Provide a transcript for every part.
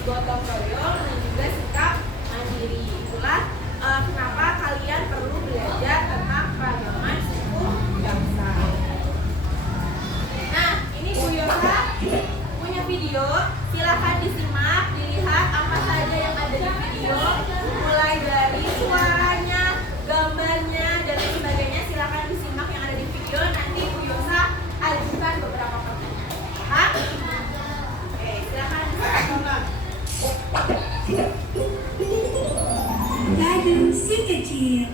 gotong royong dan juga sikap mandiri. Itulah kenapa kalian perlu belajar tentang keragaman suku bangsa. Nah, ini Bu Yosa punya video, silahkan disimak, dilihat apa saja yang ada di video, mulai dari suaranya, gambarnya, dan lain sebagainya. Silahkan disimak yang ada di video. Nanti Bu Yosa ajukan beberapa pertanyaan. Paham? Oke, silahkan disimak. Dadu si kecil.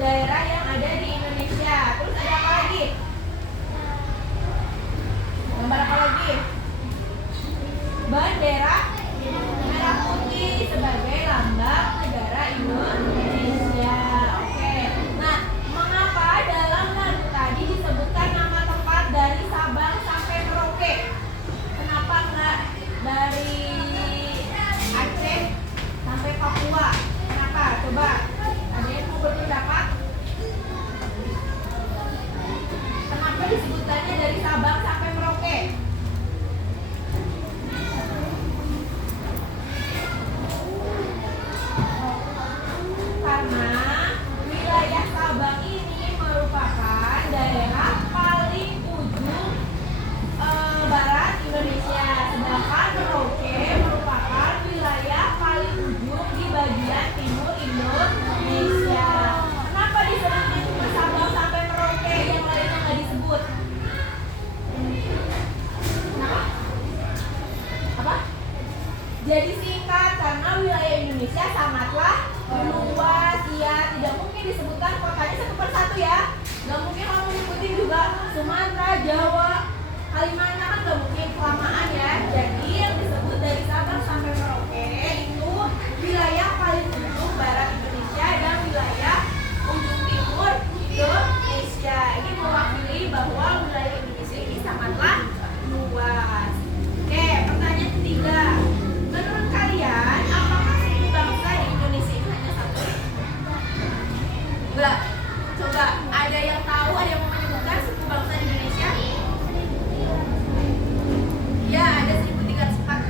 Daerah yang ada di Indonesia. Terus ada apa lagi? Gambar apa lagi? Bendera merah putih sebagai lambang negara Indonesia. Oke. Nah, mengapa dalam lagu tadi disebutkan nama tempat dari Sabang sampai Merauke? Kenapa enggak dari Aceh sampai Papua? Kenapa? Coba. Ada yang mau berpendapat? Kenapa disebutkannya dari Sabang sampai Merauke? Karena wilayah Sabang ini merupakan daerah paling ujung barat Indonesia, sedangkan Merauke merupakan wilayah paling ujung di bagian timur Indonesia. Kenapa disebutnya cuma Sabang sampai Merauke, yang lainnya nggak disebut? Kenapa? Apa? Jadi singkat, karena wilayah Indonesia sangatlah luas ya, tidak mungkin disebutkan kotanya satu persatu ya. Nggak mungkin kalau menyebutin juga Sumatera, Jawa, Kalimantan, kan nggak mungkin, kelamaan ya. Jadi yang disebut dari Sabang sampai Merauke itu wilayah paling ujung barat Indonesia dan wilayah ujung timur Indonesia. Ini mewakili bahwa wilayah Indonesia ini sangatlah luas. Oke, pertanyaan ketiga. Menurut kalian, apakah suku bangsa di Indonesia ini hanya satu? Enggak. Coba, ada yang tahu, ada yang mau menyebutkan suku bangsa di Indonesia? Ya, ada 1344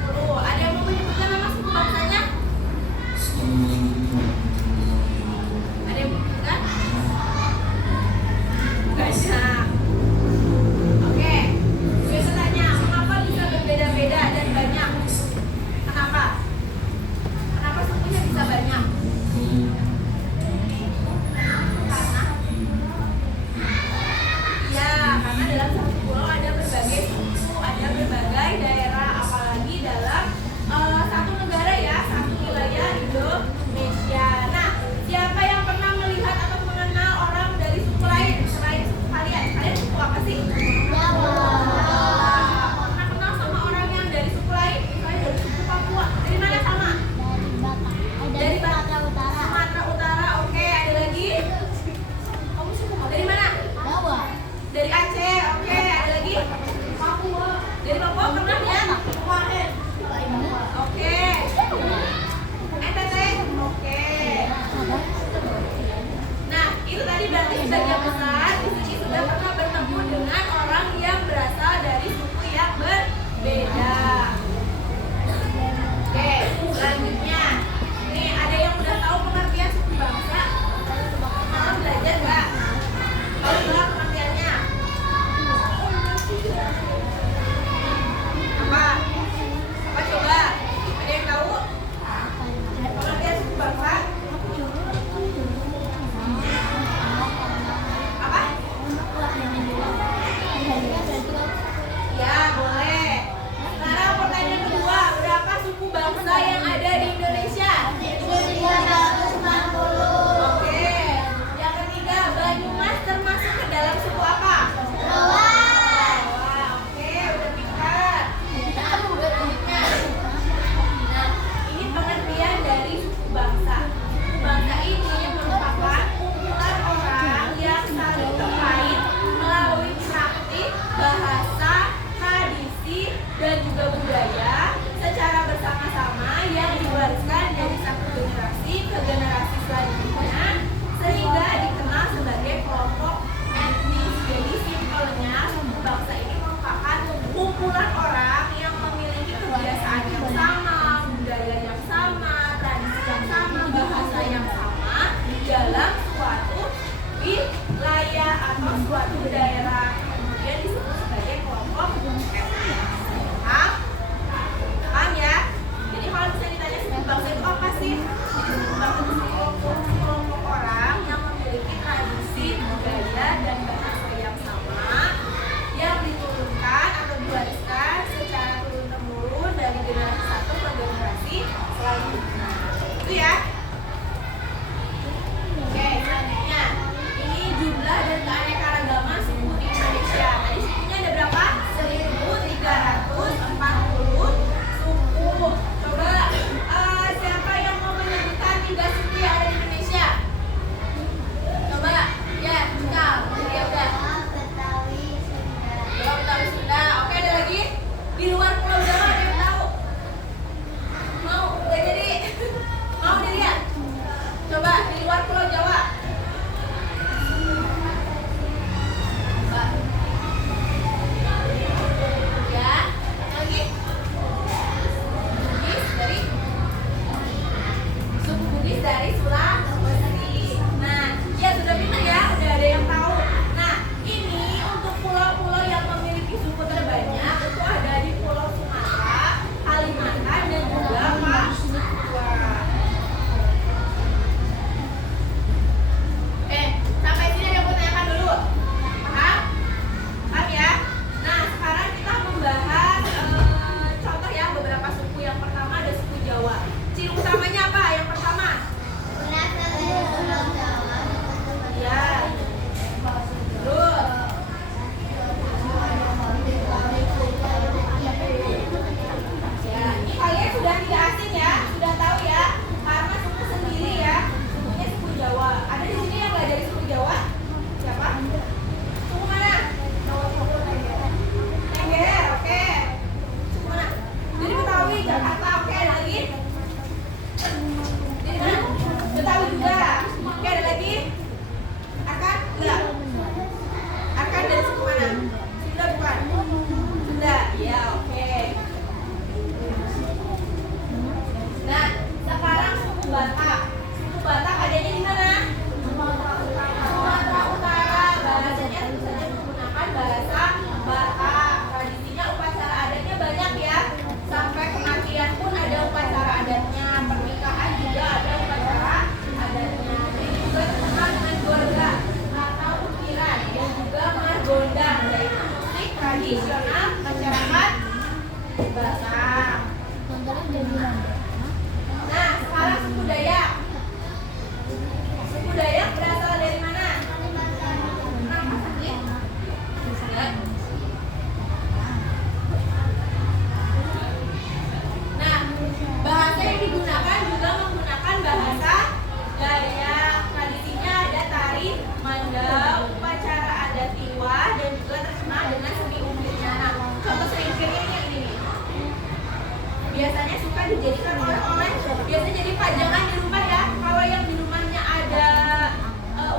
biasanya suka dijadikan oleh-oleh, biasanya jadi pajangan di rumah ya. Kalau yang di rumahnya ada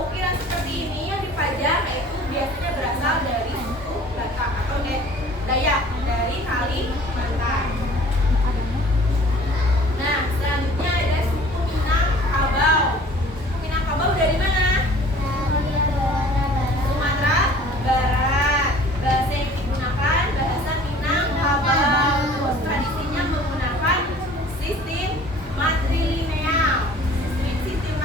ukiran seperti ini yang dipajang, itu biasanya berasal dari suku Batak atau Dayak dari Kalimantan. Nah, selanjutnya ada suku Minangkabau. Minangkabau dari mana? Sumatera Barat. Bahasa yang digunakan bahasa Minangkabau. Tradisinya menggunakan sistem matrilineal. Sistem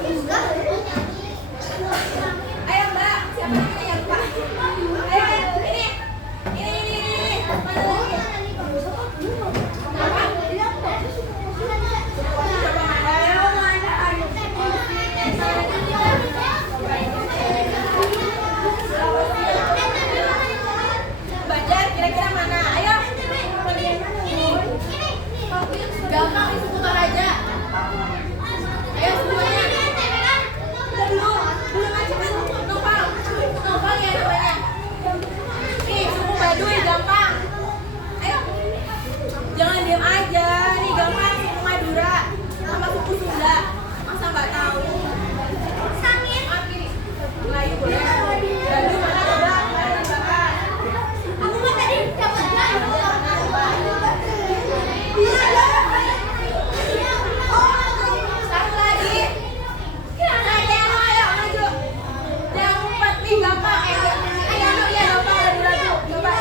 Ayo Mbak, siapa namanya yang lupa? Ayo, ini. Mana lagi? Banjar, kira-kira mana? Ayo. Gampang disebutkan aja. Ayo semuanya. Belum aja kan Noval ya namanya. Nih, suku Baduy gampang. Ayo. Jangan diam aja. Nih gampang suku Madura sama suku Sunda. Masa nggak tahu? Melayu boleh. Baduy mana coba? Mana bakar? Aku kan tadi dapat satu lagi. Ayo maju. Yang empat nih gampang. Ayo ya gampang ragu-ragu. Coba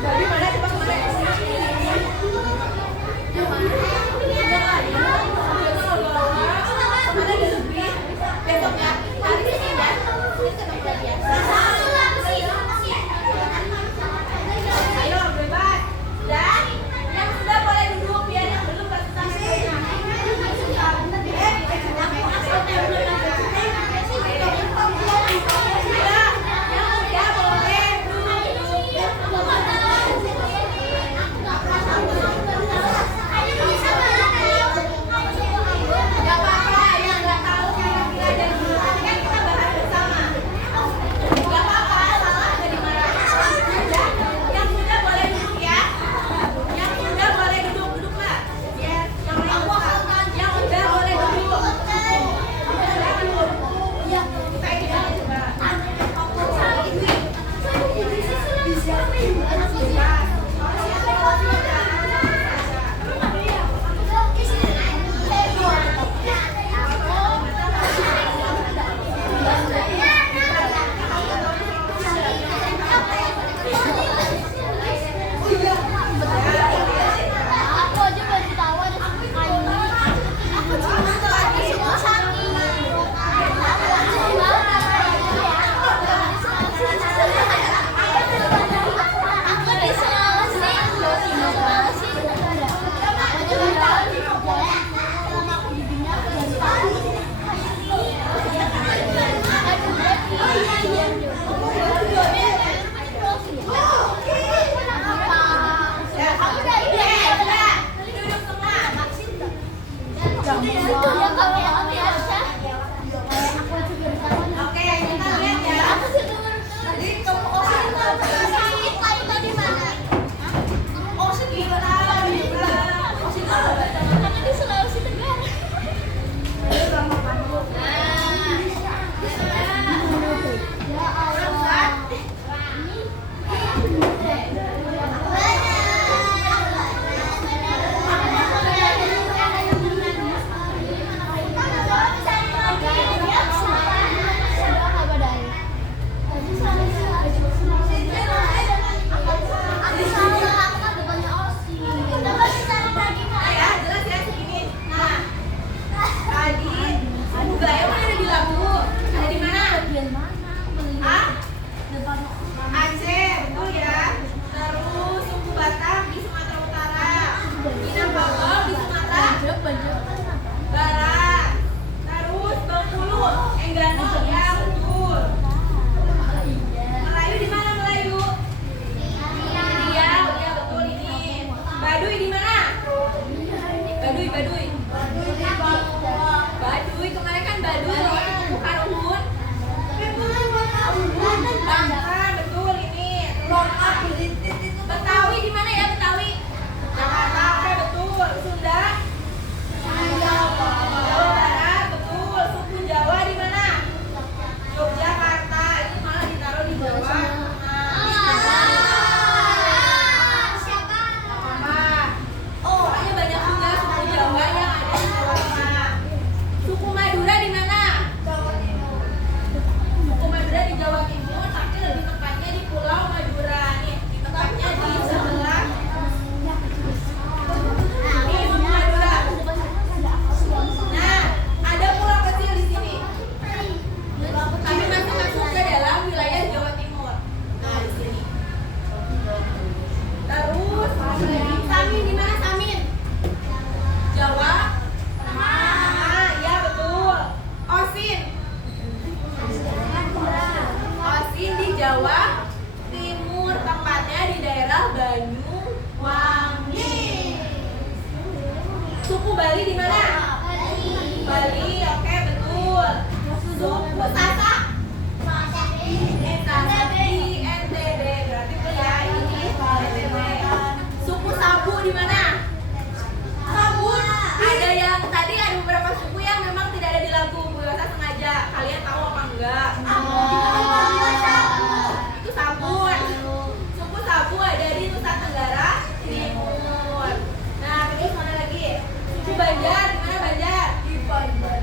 Baduy mana coba kemana? Mana di lebih besok ya hari ini ya ini ketemu lagi ya. Ayo bebas dan yang sudah boleh duduk biar yang belum kasih tangannya. Banyak juga suku Jawa yang Suku Bali di mana? Bali, oke, betul. Suku Sasak di NTB, berarti betul ya, ini NTB. Suku Sabu di mana? Sabun. Ada yang tadi ada beberapa suku yang memang tidak ada di lagu, Bu Yosa sengaja. Kalian tahu apa enggak? Itu Sabun. Suku Sabu ada di Nusa Tenggara Timur. Nah, terus mana lagi? Suku Banjar di mana Banjar? Di Banjar.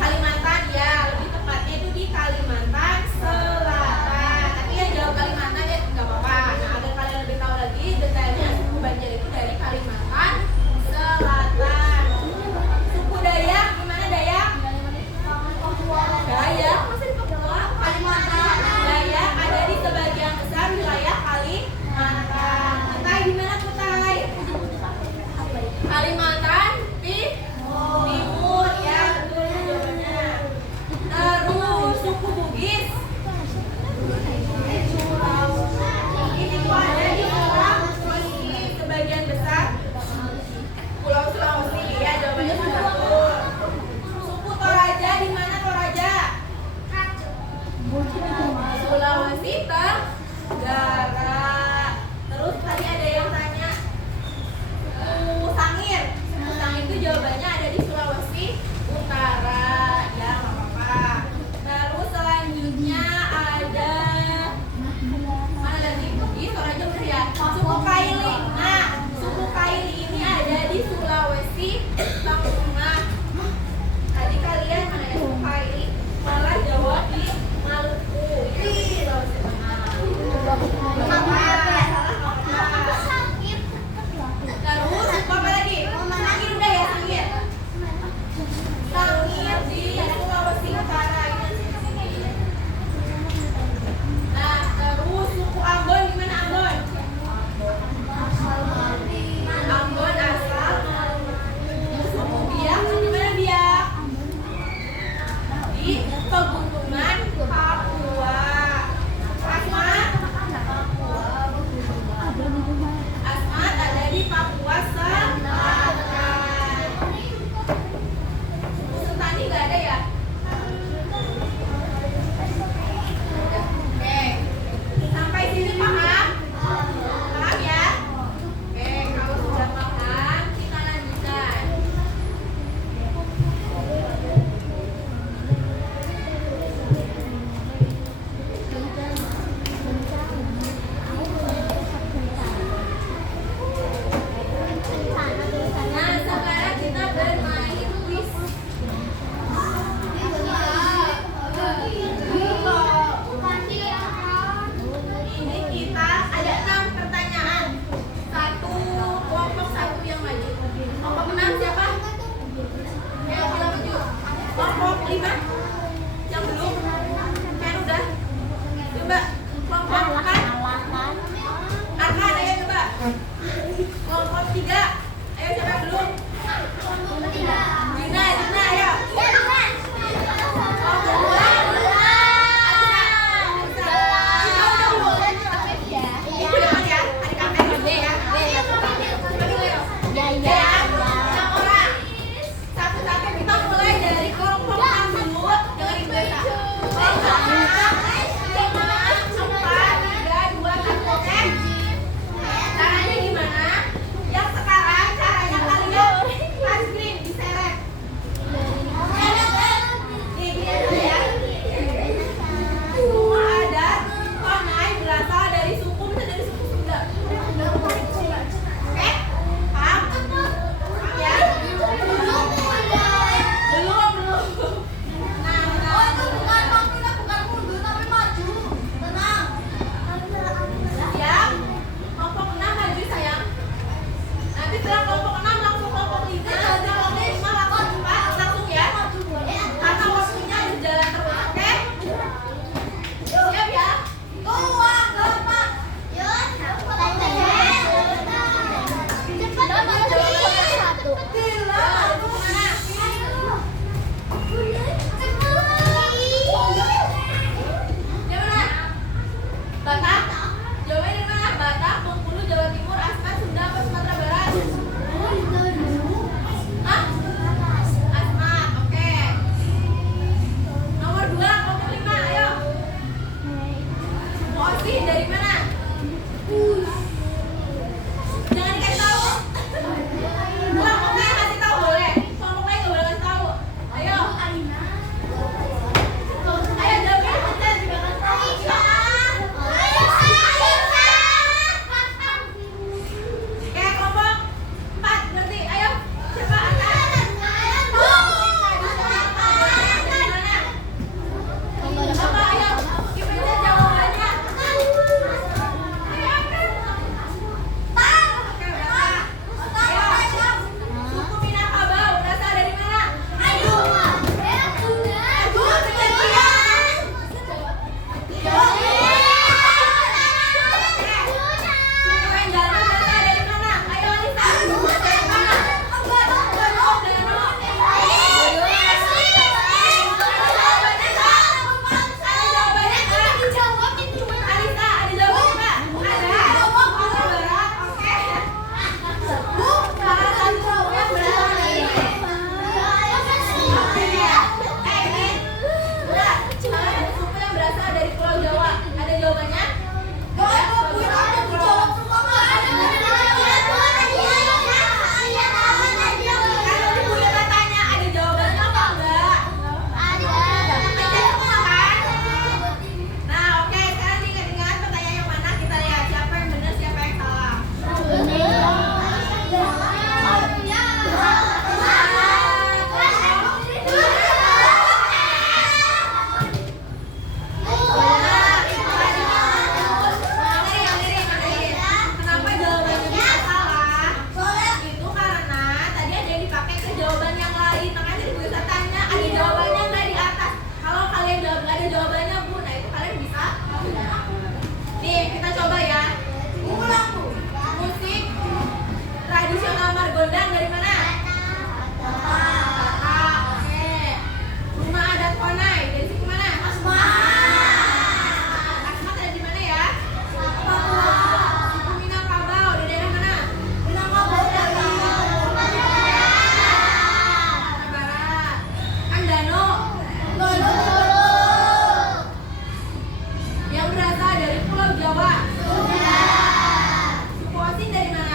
Kalimantan ya, lebih tepatnya itu di Kalimantan Selatan. Tapi yang jauh Kalimantan ya nggak apa-apa. Nah, agar kalian lebih tahu lagi detailnya, suku Banjar itu dari Kalimantan Selatan. Suku Dayak gimana Dayak? Dayak masih di Papua. Kalimantan. Dayak ada di sebagian besar wilayah Kalimantan. Kutai gimana Kutai? Kalimantan Timur ya, betul jawabannya. Terus suku Bugis ini tuh ada di Sulawesi sebagian besar. Pulau Sulawesi ya, jawabannya sudah betul. Suku Toraja di mana Toraja? Sulawesi Tenggara. Terus tadi ada yang tanya suku Sangir. Suku Sangir itu jawabannya ada di Sulawesi Utara. Ya, nggak apa-apa. Terus selanjutnya ada mana lagi? Bugis, Toraja udah ya. Suku Kaili. Nah, suku Kaili ini ada di Sulawesi Tengah. Tadi kalian mana ya suku Kaili? Malah jawab di Maluku. Ini Sulawesi Tengah. Terus apa lagi? Sangir udah ya Sangir. Sangir di Sulawesi Utara. Nah, terus suku Ambon gimana Ambon? Ambon asal. Suku Biak gimana Biak? Di pegunungan Papua. Asmat ada di Papua Selatan. Sentani nggak ada ya? Oke, sampai sini paham? Paham ya? Oke, kalau sudah paham kita lanjutkan. Nah, sekarang kita bermain kuis. Ini kita ada 6 pertanyaan. Satu kelompok satu yang maju. Kelompok 6 siapa? Yang bilang maju. Kelompok 5 yang belum. Kan udah. Coba kelompok 4. Arkan ayo coba. Kelompok 3. Ayo siapa yang belum? Dina ayo. Satu-satu kita mulai dari kelompok 6 dulu. Dengerin gue ya. Kelompok 6, 4, 3, 2, 1, oke? Caranya gimana? Yang sekarang caranya kalian touch screen diseret. Nih gini aja ya. Semua adat Tonai berasal dari suku, bisa dari suku Sunda. Oke? Paham? Paham ya? Belum. Nah, siap? Kelompok 6 maju sayang. Nanti setelah kelompok 6 langsung kelompok 3, setelah kelompok 5 langsung 4, langsung ya. Karena waktunya berjalan terus, oke? Siap ya? Yang mana? Batak? Jawabannya dari mana? Batak, Bengkulu, Jawa Timur, Asmat, Sunda, apa Sumatera Barat? Gondang dari mana? Batak. Oke. Rumah adat Konai dari situ mana? Asmat ada di mana ya? Suku Minangkabau di daerah mana? Barat. Andano yang berasal dari Pulau Jawa. Suku Osing dari mana?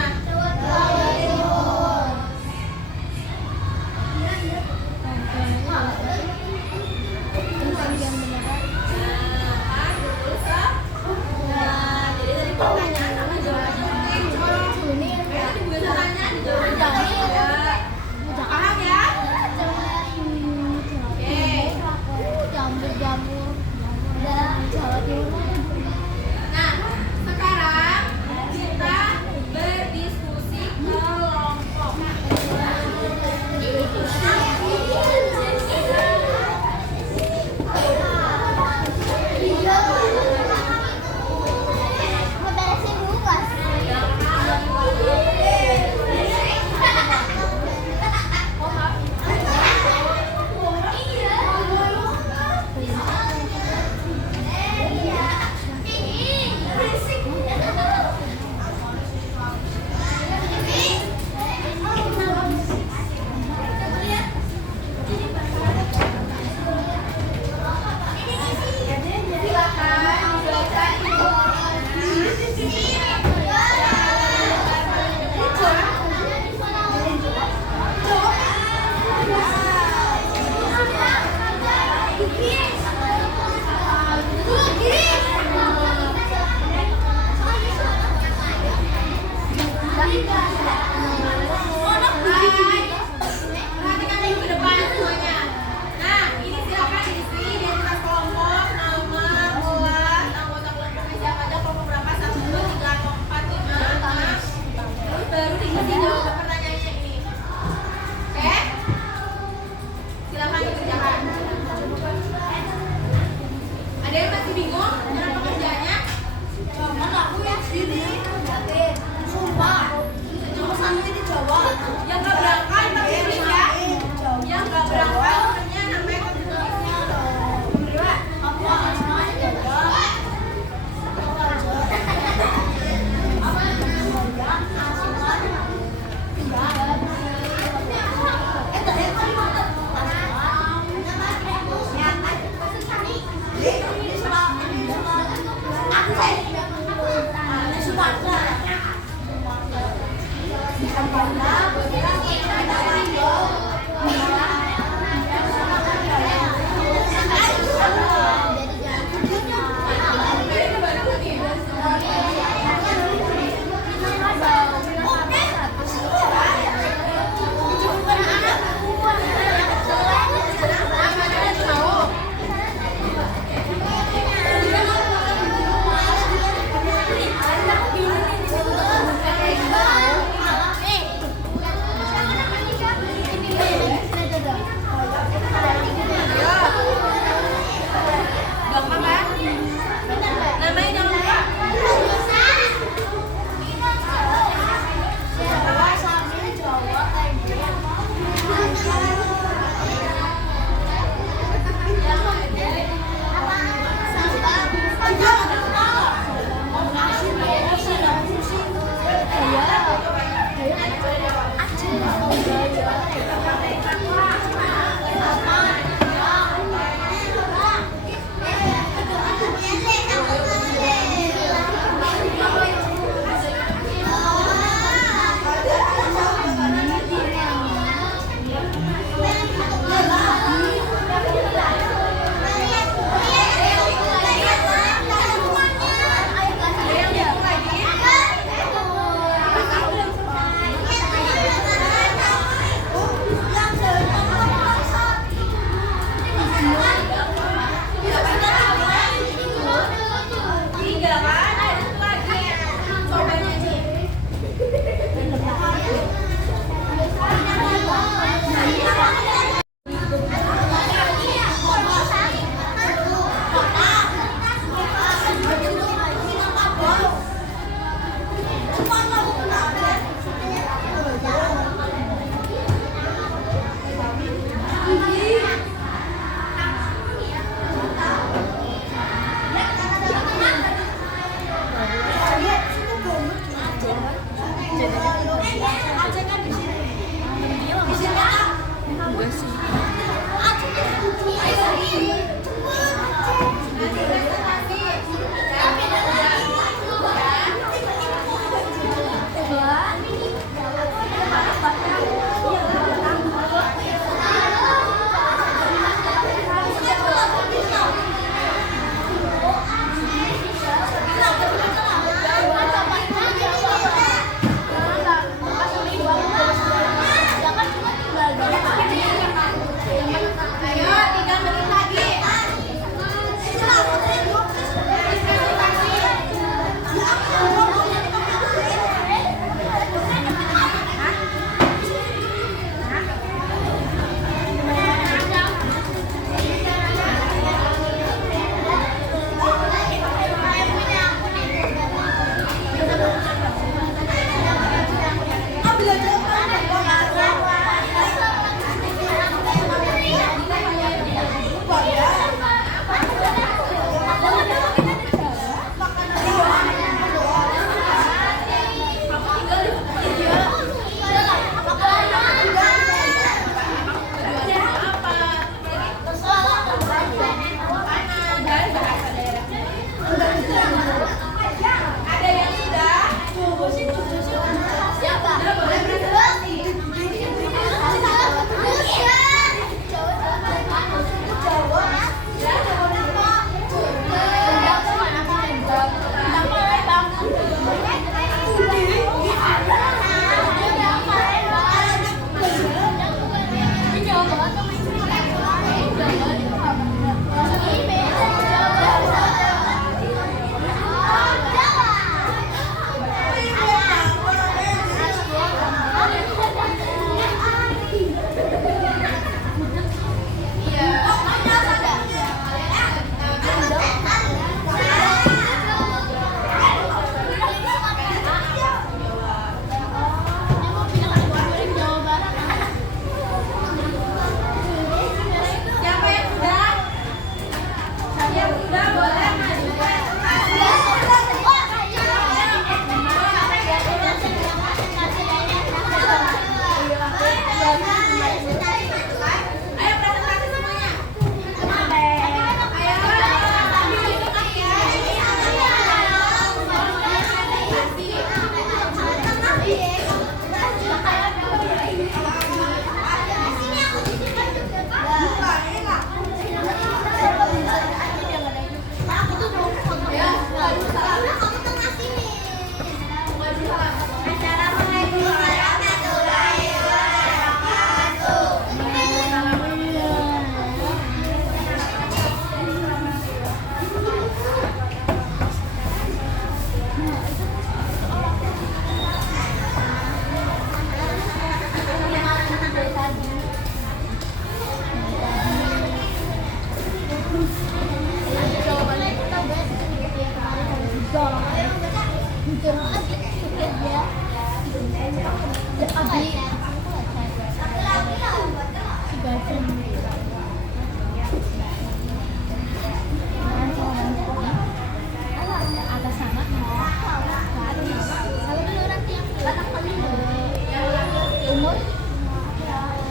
Kamu?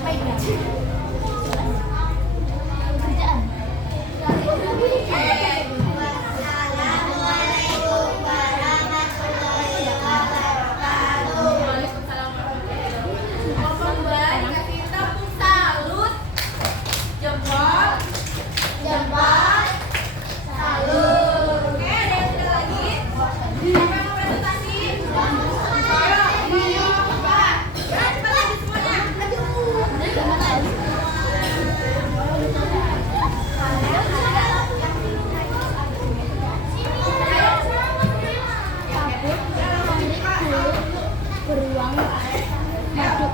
Baik. Kerjaan. Beruang maju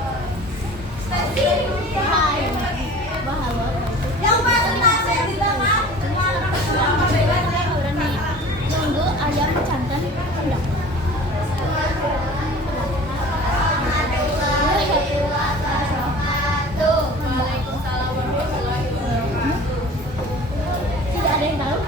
bahalot nunggu ayam jantan kendang tidak ada yang tahu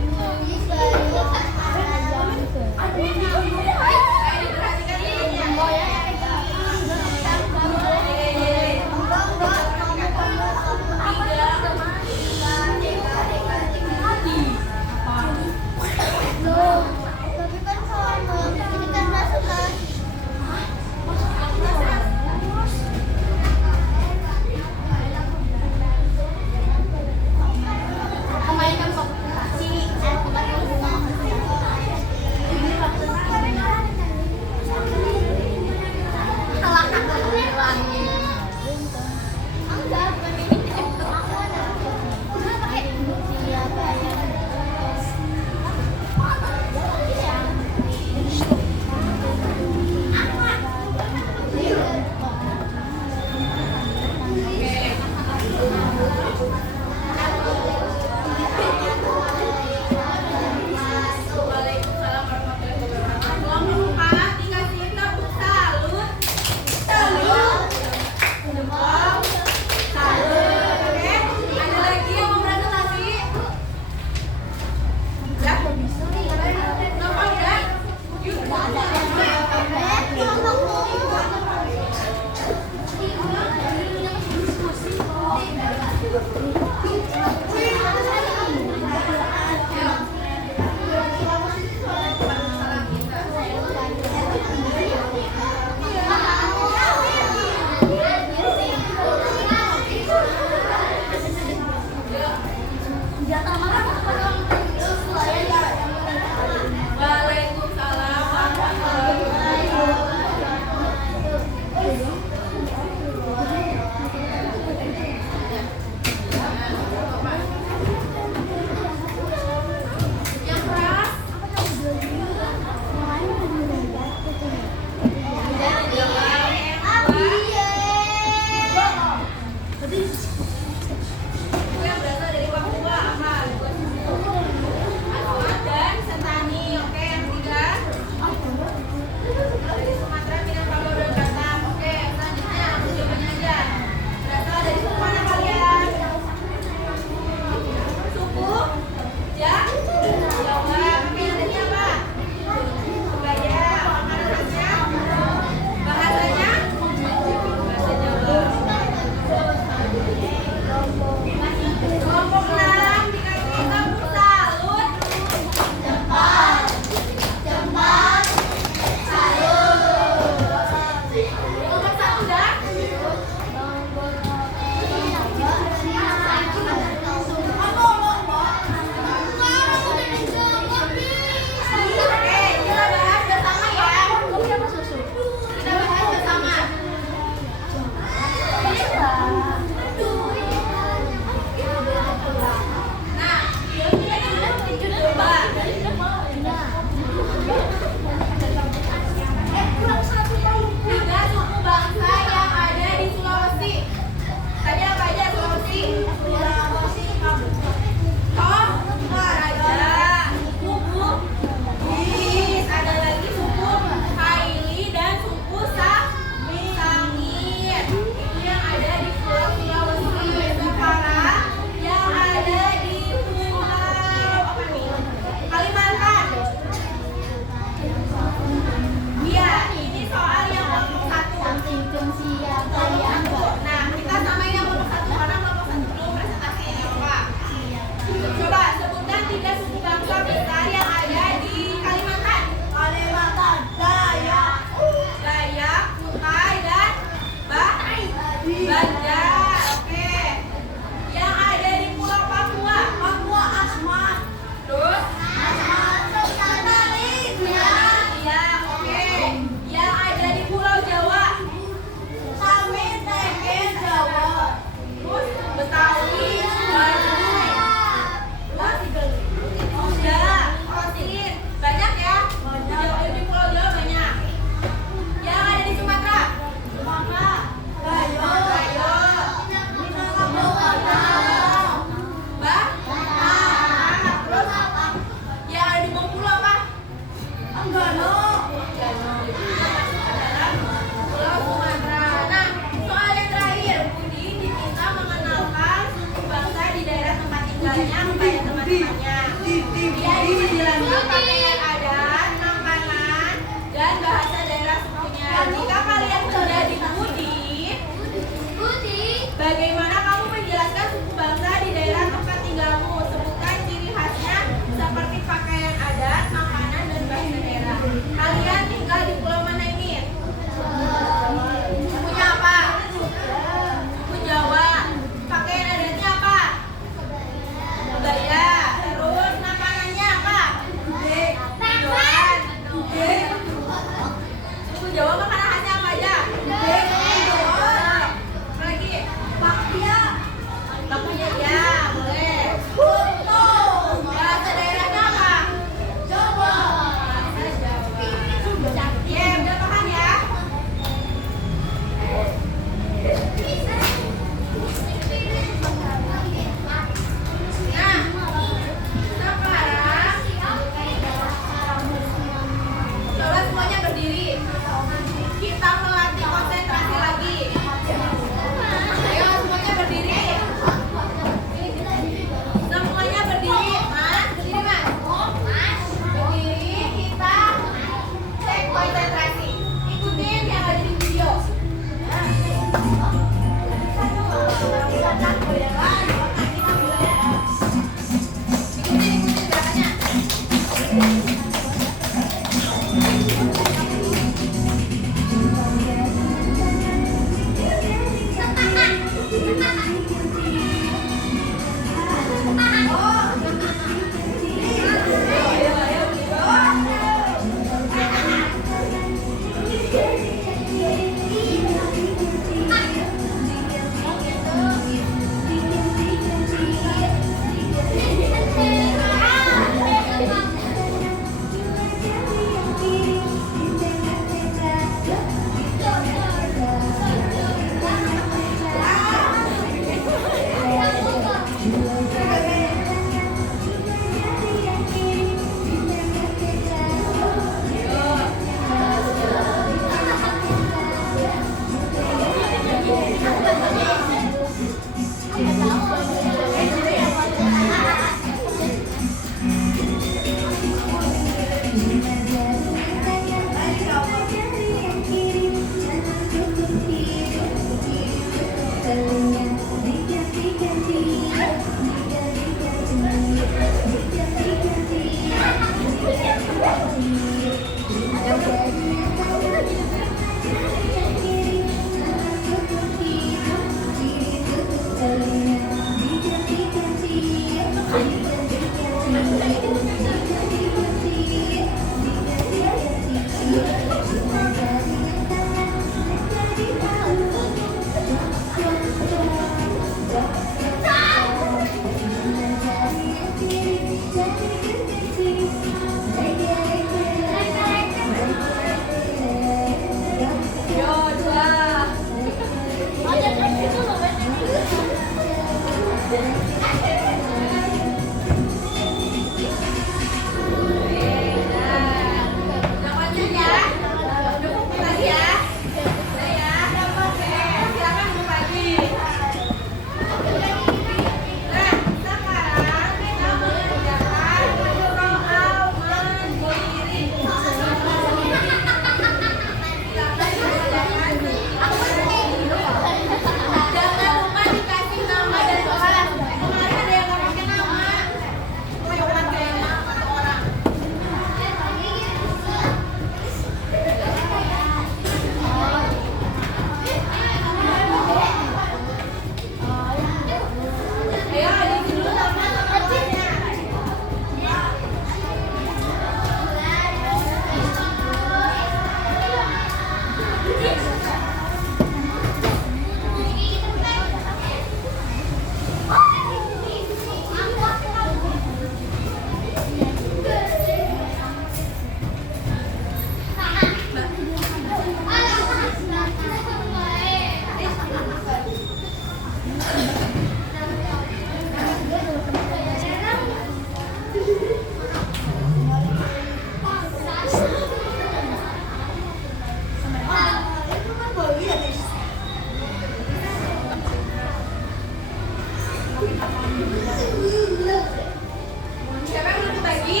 Siapa yang belum dibagi?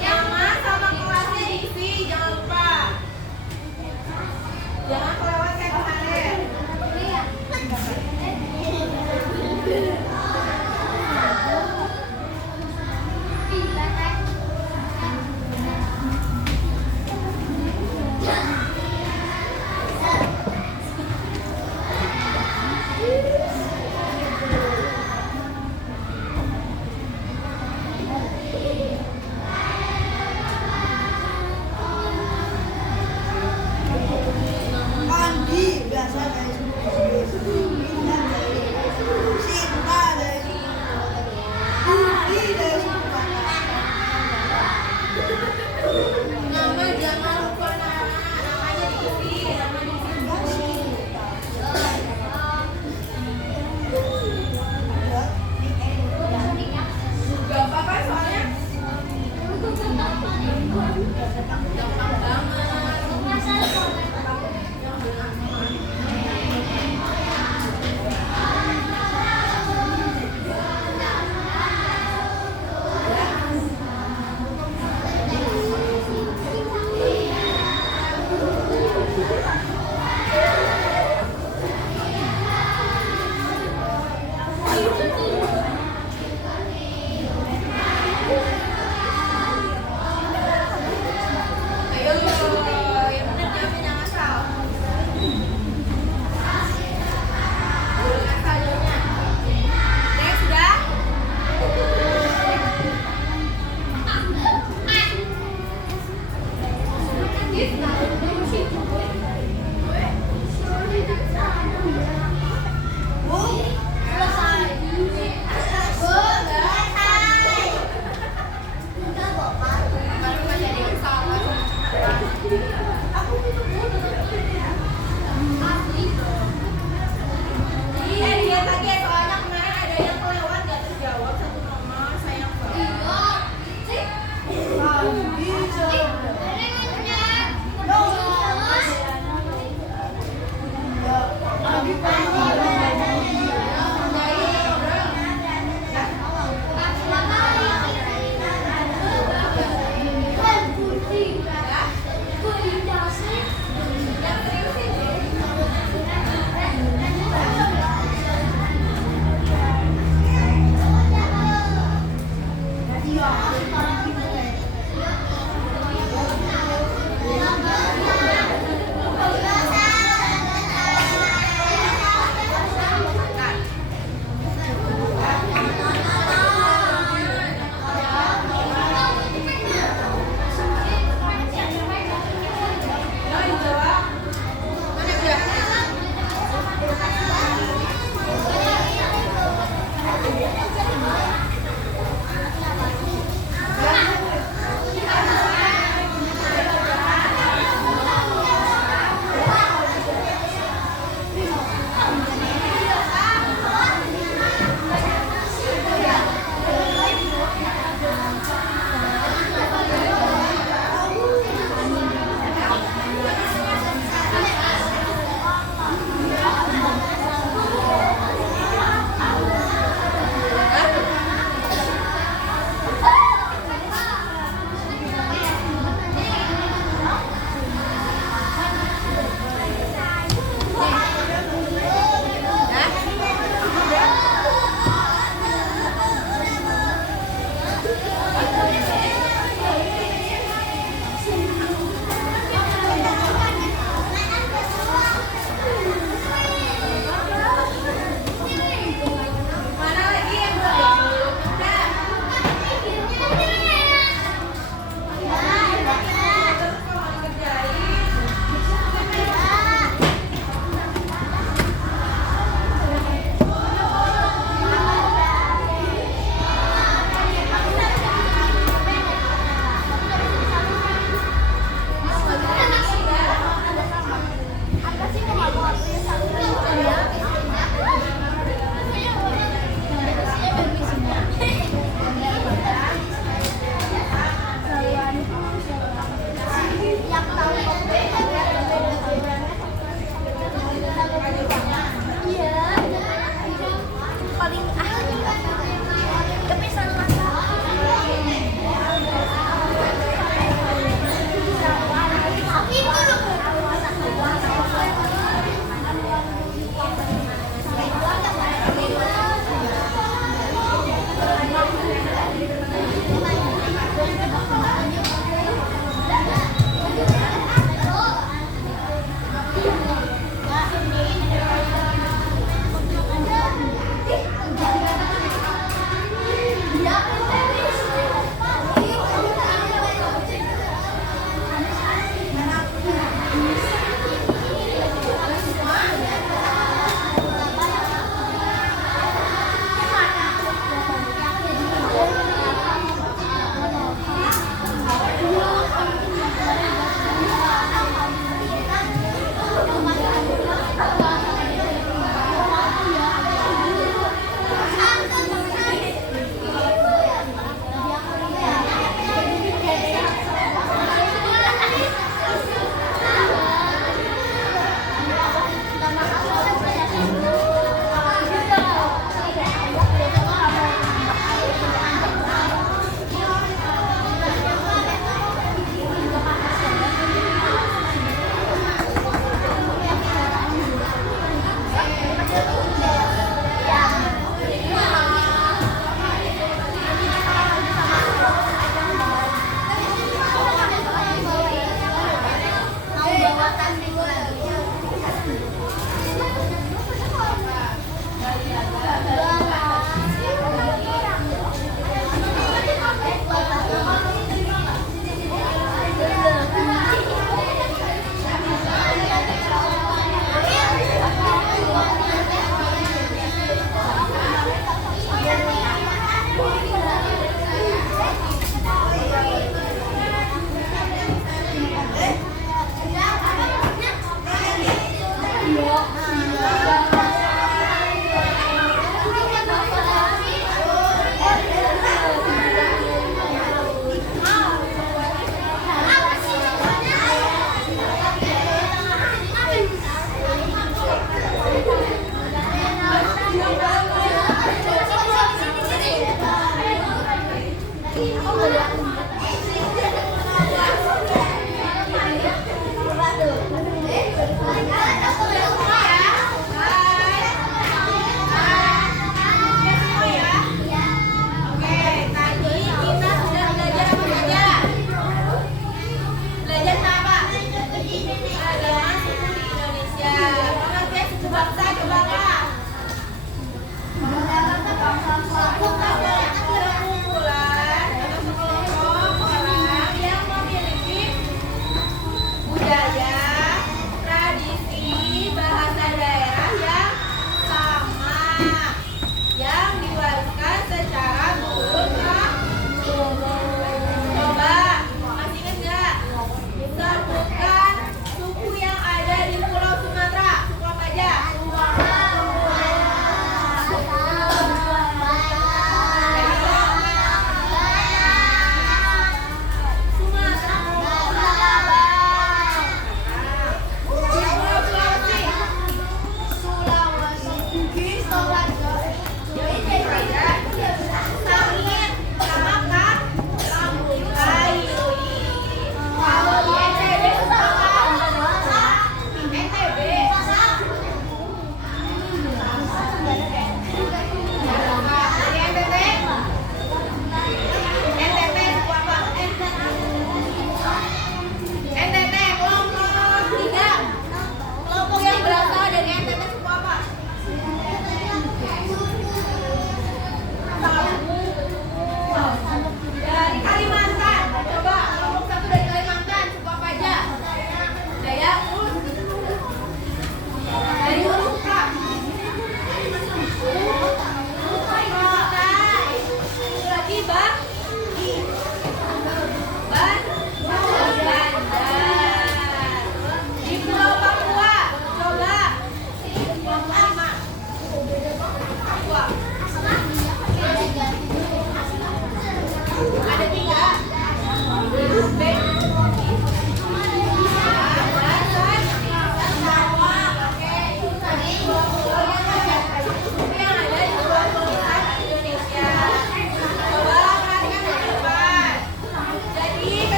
Nama sama kelasnya diisi, jangan lupa. Jangan kelewat kayak kemarin.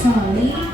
Soleh